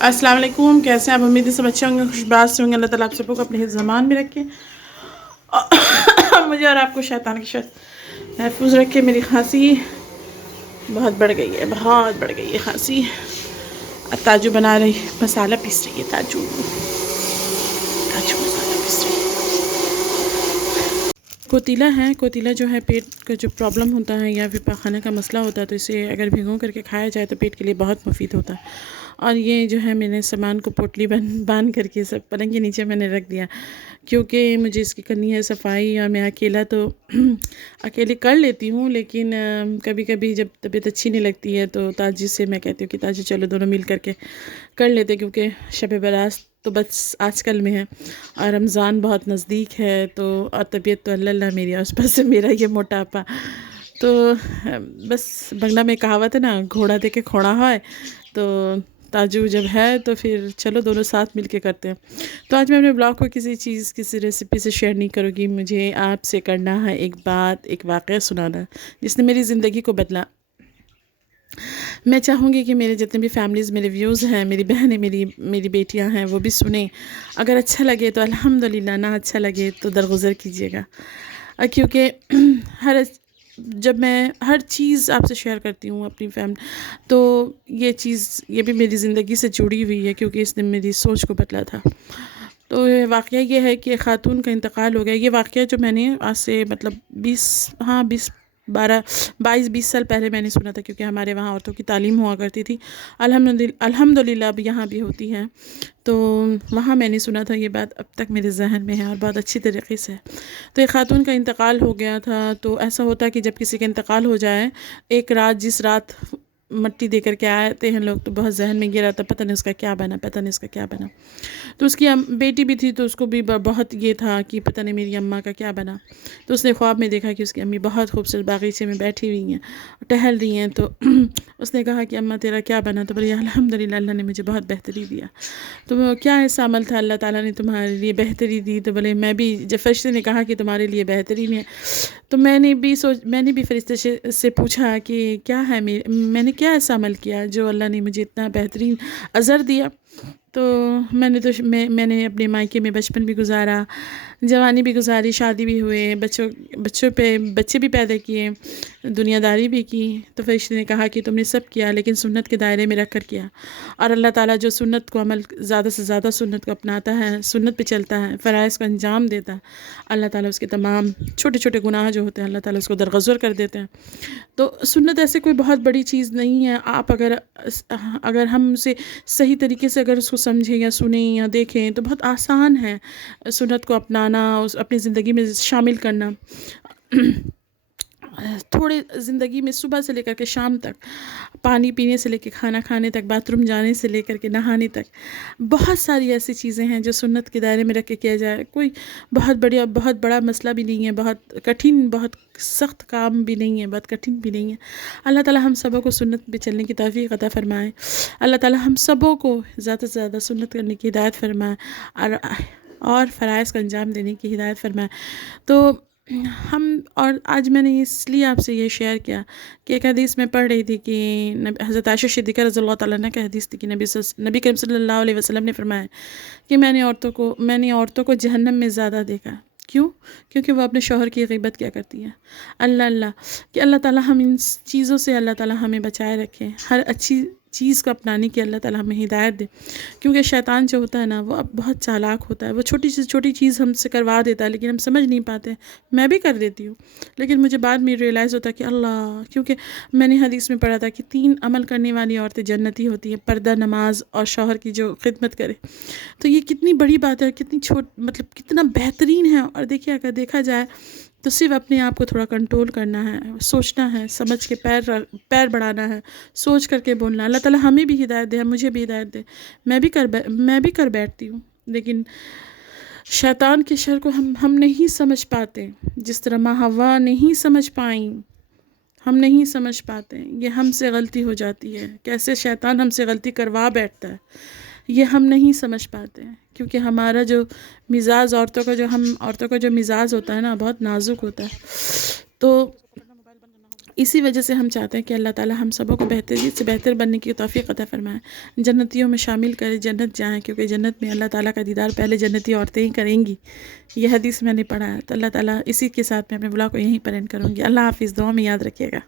अस्सलाम वालेकुम। कैसे हैं आप? उम्मीद है सब अच्छे होंगे, खुशबाश से होंगे। अल्लाह ताला आप सबको अपने हिफ्ज़ ज़मान में रखे मुझे और आपको शैतान की शर महफूज रखे। मेरी खांसी बहुत बढ़ गई है, बहुत बढ़ गई है खांसी। ताजू बना रही, मसाला पीस रही है। ताजू ताजू मसाला पीस रही है। कोतीला है, कोतीला जो है पेट का जो प्रॉब्लम होता है या फिर पाखाना का मसला होता है तो इसे अगर भिगो करके खाया जाए तो पेट के लिए बहुत मुफीद होता है। और ये जो है मैंने सामान को पोटली बांध करके सब पलंग के नीचे मैंने रख दिया, क्योंकि मुझे इसकी करनी है सफाई। और मैं अकेला तो अकेले कर लेती हूँ, लेकिन कभी कभी जब तबीयत अच्छी नहीं लगती है तो ताजी से मैं कहती हूँ कि ताजी चलो दोनों मिल करके कर लेते, क्योंकि शब बरात तो बस आजकल में है और रमज़ान बहुत नज़दीक है। तो और तबीयत तो अल्लाह अल्लाह मेरी, आस पास से मेरा ये मोटापा तो बस बंगला में कहावत है ना, घोड़ा दे के खोड़ा है। तो ताजू जब है तो फिर चलो दोनों साथ मिल के करते हैं। तो आज मैं अपने ब्लॉग को किसी चीज़, किसी रेसिपी से शेयर नहीं करूँगी। मुझे आपसे करना है एक बात, एक वाक़या सुनाना जिसने मेरी ज़िंदगी को बदला। मैं चाहूँगी कि मेरे जितने भी फैमिलीज़, मेरे व्यूज़ हैं, मेरी बहनें, मेरी बेटियां हैं, वो भी सुने। अगर अच्छा लगे तो अल्हम्दुलिल्लाह, ना अच्छा लगे तो दरगुज़र कीजिएगा। क्योंकि हर जब मैं हर चीज़ आपसे शेयर करती हूँ अपनी तो ये चीज़, ये भी मेरी ज़िंदगी से जुड़ी हुई है, क्योंकि इसने मेरी सोच को बदला था। तो वाक़या ये है कि ख़ातून का इंतकाल हो गया। ये वाक़या जो मैंने आज से मतलब 22 साल पहले मैंने सुना था, क्योंकि हमारे वहाँ औरतों की तालीम हुआ करती थी। अल्हम्दुलिल्लाह अब यहाँ भी होती है। तो वहाँ मैंने सुना था ये बात, अब तक मेरे जहन में है और बहुत अच्छी तरीके से। तो एक ख़ातून का इंतकाल हो गया था। तो ऐसा होता है कि जब किसी का इंतकाल हो जाए, एक रात, जिस रात मट्टी दे करके आते हैं लोग, तो बहुत जहन में ये रहता, पता नहीं उसका क्या बना, पता नहीं उसका क्या बना। तो उसकी बेटी भी थी, तो उसको भी बहुत ये था कि पता नहीं मेरी अम्मा का क्या बना। तो उसने ख्वाब में देखा कि उसकी अम्मी बहुत खूबसूरत बागीचे में बैठी हुई हैं, टहल रही हैं। तो उसने कहा कि अम्मा तेरा क्या बना? तो बोली अल्हम्दुलिल्लाह, अल्लाह ने मुझे बहुत बेहतरी दिया। तो वो क्या ऐसा अमल था अल्लाह ताला ने तुम्हारे लिए बेहतरी दी? तो बोले मैं भी, जब फरिश्ते ने कहा कि तुम्हारे लिए बेहतरीन है, तो मैंने भी फरिश्ते से पूछा कि क्या है, मैंने क्या ऐसा अमल किया जो अल्लाह ने मुझे इतना बेहतरीन अज़र दिया। तो मैंने अपने मायके में बचपन भी गुजारा, जवानी भी गुजारी, शादी भी हुए, बच्चे भी पैदा किए, दुनियादारी भी की। तो फरिश्ते ने कहा कि तुमने सब किया, लेकिन सुन्नत के दायरे में रख कर किया। और अल्लाह ताला जो सुन्नत को अमल, ज़्यादा से ज़्यादा सुन्नत को अपनाता है, सुन्नत पे चलता है, फ़राइज़ को अंजाम देता है, अल्लाह ताला उसके तमाम छोटे छोटे गुनाह जो होते हैं अल्लाह ताला उसको दरगुज़र कर देते हैं। तो सुन्नत ऐसे कोई बहुत बड़ी चीज़ नहीं है। आप अगर हम उसे सही तरीके से अगर उसको समझें या सुनें या देखें तो बहुत आसान है सुन्नत को अपनाना, उस अपनी ज़िंदगी में शामिल करना। थोड़े ज़िंदगी में सुबह से लेकर के शाम तक, पानी पीने से लेकर खाना खाने तक, बाथरूम जाने से लेकर के नहाने तक, बहुत सारी ऐसी चीज़ें हैं जो सुन्नत के दायरे में रख के किया जाए। कोई बहुत बड़ा मसला भी नहीं है, बहुत कठिन, बहुत सख्त काम भी नहीं है, बहुत कठिन भी नहीं है। अल्लाह ताला हम सबों को सुन्नत पे चलने की तौफीक अता फ़रमाए। अल्लाह ताला हम सबों को ज़्यादा से ज़्यादा सुन्नत करने की हिदायत फ़रमाए और फ़राइज़ का अंजाम देने की हिदायत फ़रमाए। तो हम, और आज मैंने इसलिए आपसे ये शेयर किया कि एक हदीस में पढ़ रही थी कि हज़रत आयशा सिद्दीक़ा रज़ियल्लाहु तआला अन्हा की हदीस थी कि नबी करीम सल्लल्लाहु अलैहि वसल्लम ने फरमाया कि मैंने औरतों को जहन्नम में ज़्यादा देखा। क्यों? क्योंकि वो अपने शौहर की ग़ीबत क्या करती हैं। अल्लाह अल्लाह कि अल्लाह ताला हम इन चीज़ों से, अल्लाह ताला हमें बचाए रखे, हर अच्छी चीज़ को अपनाने की अल्लाह ताला हमें हिदायत दे। क्योंकि शैतान जो होता है ना, वो अब बहुत चालाक होता है। वो छोटी से छोटी चीज़ हमसे करवा देता है, लेकिन हम समझ नहीं पाते। मैं भी कर देती हूँ, लेकिन मुझे बाद में रियलाइज़ होता है कि अल्लाह, क्योंकि मैंने हदीस में पढ़ा था कि 3 अमल करने वाली औरतें जन्नती होती हैं, पर्दा, नमाज और शौहर की जो खिदमत करे। तो ये कितनी बड़ी बात है, कितनी मतलब कितना बेहतरीन है। और देखिए, अगर देखा जाए तो सिर्फ अपने आप को थोड़ा कंट्रोल करना है, सोचना है, समझ के पैर बढ़ाना है, सोच करके बोलना। अल्लाह ताला हमें भी हिदायत दे, मुझे भी हिदायत दे। मैं भी कर बैठती हूँ, लेकिन शैतान के शर को हम नहीं समझ पाते। जिस तरह माँ हव्वा नहीं समझ पाई, हम नहीं समझ पाते। ये हमसे गलती हो जाती है, कैसे शैतान हमसे गलती करवा बैठता है, ये हम नहीं समझ पाते हैं। क्योंकि हमारा जो मिजाज, औरतों का जो मिजाज होता है ना, बहुत नाजुक होता है। तो اسی وجہ سے ہم چاہتے ہیں کہ اللہ تعالیٰ ہم سبوں کو بہترین سے بہتر بننے کی توفیق عطا فرمائے، جنتیوں میں شامل کرے، جنت جائیں، کیونکہ جنت میں اللہ تعالیٰ کا دیدار پہلے جنتی عورتیں ہی کریں گی، یہ حدیث میں نے پڑھا ہے۔ تو اللہ تعالیٰ اسی کے ساتھ میں اپنے بلاغ کو یہیں پر اینڈ کروں گی۔ اللہ حافظ، دعا میں یاد رکھیے گا۔